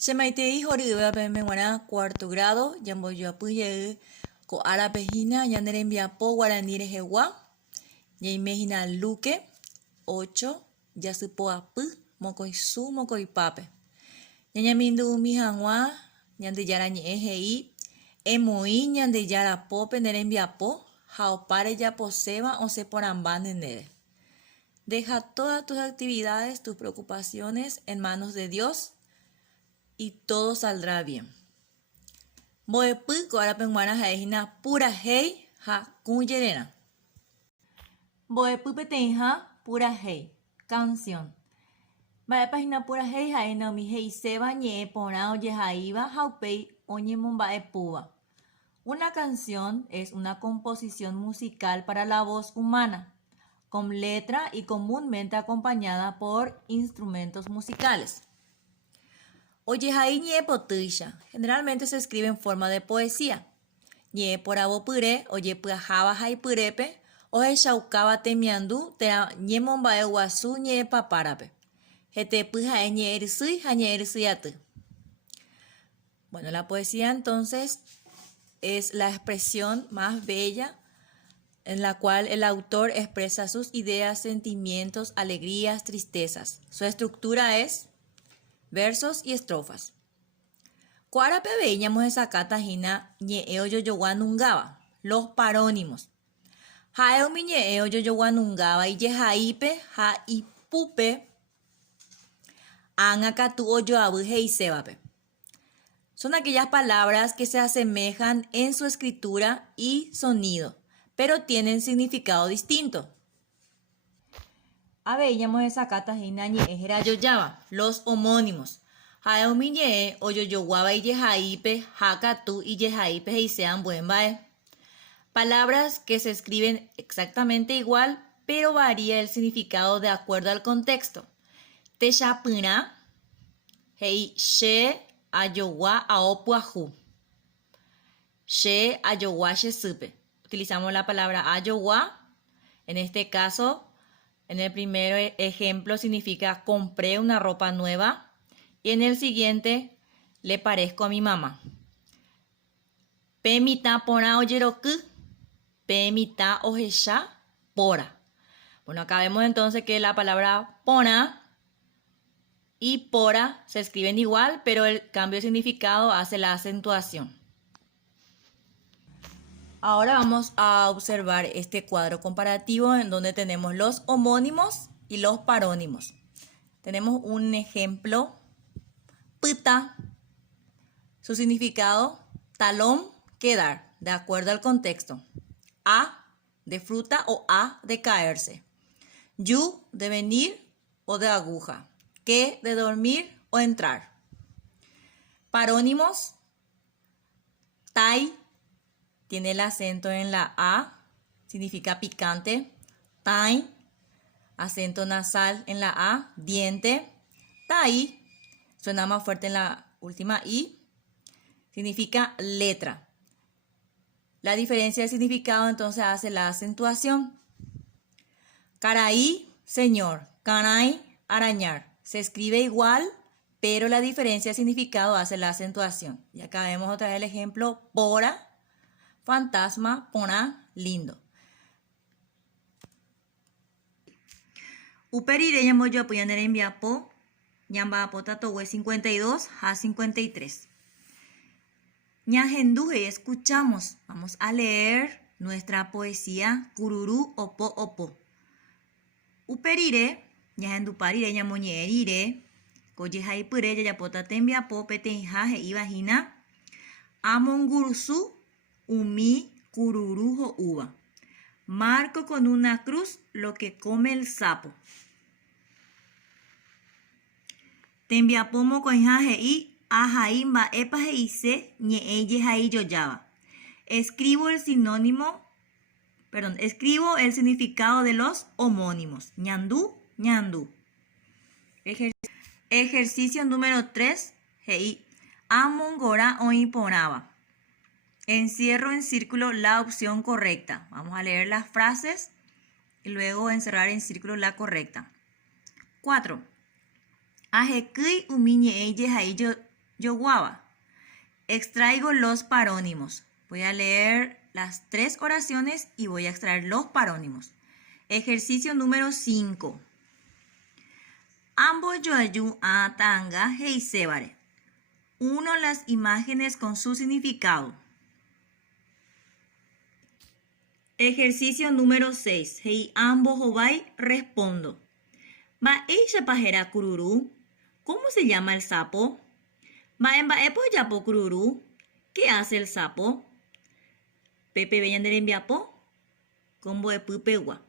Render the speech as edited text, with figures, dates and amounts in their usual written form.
Chemaitei Horiba Pemeguana, cuarto grado, Yamboyapuye, Co Arapejina, Yanderembiapo, Guaranire Jewa, Yaimejina Luque, 8, Yasupoapu, Mocoisu, Mocoipape. Ñañamindu Mijangua, Yandeyarañe Eji, Emoi, Ñandeyarapope, Nerembiapo, Jaopare Yaposeba, o Seporambane Nere. Deja todas tus actividades, tus preocupaciones en manos de Dios y todo saldrá bien. Boepu ahora penguana jaejina pura hei ja kuyerena. Boepu petenja pura hei canción. Vaya página pura hei jaena mi hei seba ñe pona oye jaiba jaupei oñe mombae puba. Una canción es una composición musical para la voz humana, con letra y comúnmente acompañada por instrumentos musicales. Oyehai ñe potuisha. Generalmente se escribe en forma de poesía. Ñe por abopure, oye puajaba jai purepe, oje shaukaba temiandu, te ñe mombae guasu ñe paparape. Jete puja ñe erisui, ja ñe erisuyatu. Bueno, la poesía entonces es la expresión más bella en la cual el autor expresa sus ideas, sentimientos, alegrías, tristezas. Su estructura es versos y estrofas. Cuara pebeñamos esa catajina ñeeo yoyoguanungaba, los parónimos. Jaeomi ñeeo yoyoguanungaba y yejaipe ja ipupe angakatu oyoabu heisebape. Son aquellas palabras que se asemejan en su escritura y sonido, pero tienen significado distinto. Aveíamos esa catajina ñeejera yoyaba, los homónimos. Jaeomi ñee oyoyoguaba y yejaipe, hakatu y yejaipe heisean buenbae. Palabras que se escriben exactamente igual, pero varía el significado de acuerdo al contexto. Techapuna, hei she ayogua aopuaju. She ayogua shesupe. Utilizamos la palabra ayogua. En este caso, en el primer ejemplo significa compré una ropa nueva. Y en el siguiente, le parezco a mi mamá. Pemita pora oyeroku. Pemita ojesha pora. Bueno, acá vemos entonces que la palabra pona y pora se escriben igual, pero el cambio de significado hace la acentuación. Ahora vamos a observar este cuadro comparativo en donde tenemos los homónimos y los parónimos. Tenemos un ejemplo. Pita, su significado, talón, quedar, de acuerdo al contexto. A, de fruta o A, de caerse. Yu, de venir o de aguja. Que, de dormir o entrar. Parónimos, tai, tiene el acento en la A, significa picante. Tai, acento nasal en la A, diente. Tai, suena más fuerte en la última I, significa letra. La diferencia de significado entonces hace la acentuación. Caray, señor. Caray, arañar. Se escribe igual, pero la diferencia de significado hace la acentuación. Y acá vemos otra vez el ejemplo. Pora, fantasma, pona, lindo. Uperire llamo yo apoyar en viapo. Ñamba potatowe 52, ja 53. Ñahenduje, escuchamos. Vamos a leer nuestra poesía Cururú Opo Opo. Uperire, ñahenduparire, ñamoñerire, koyejaipure, yayapota tembiapo, petenjaje y vagina. Amongurusu, umi, cururujo uva. Marco con una cruz lo que come el sapo. Tembiapomo coinjaje y ajaimba epaje ise ñeeye jai yoyaba. Escribo el significado de los homónimos. Ñandú, ñandú. Ejercicio número 3. Hei. Amongora oiporaba. Encierro en círculo la opción correcta. Vamos a leer las frases y luego encerrar en círculo la correcta. 4. Ajekui umiñe eye jai yoguaba. Extraigo los parónimos. Voy a leer las 3 oraciones y voy a extraer los parónimos. Ejercicio número 5. Ambos yoayu a tanga heisebare. Uno las imágenes con su significado. Ejercicio número 6. Hei ambos hobai respondo. Va ella pajera cururú. ¿Cómo se llama el sapo? Va en baepo yapo cururú. ¿Qué hace el sapo? Pepe veñandere enviapo. Combo de pupewa.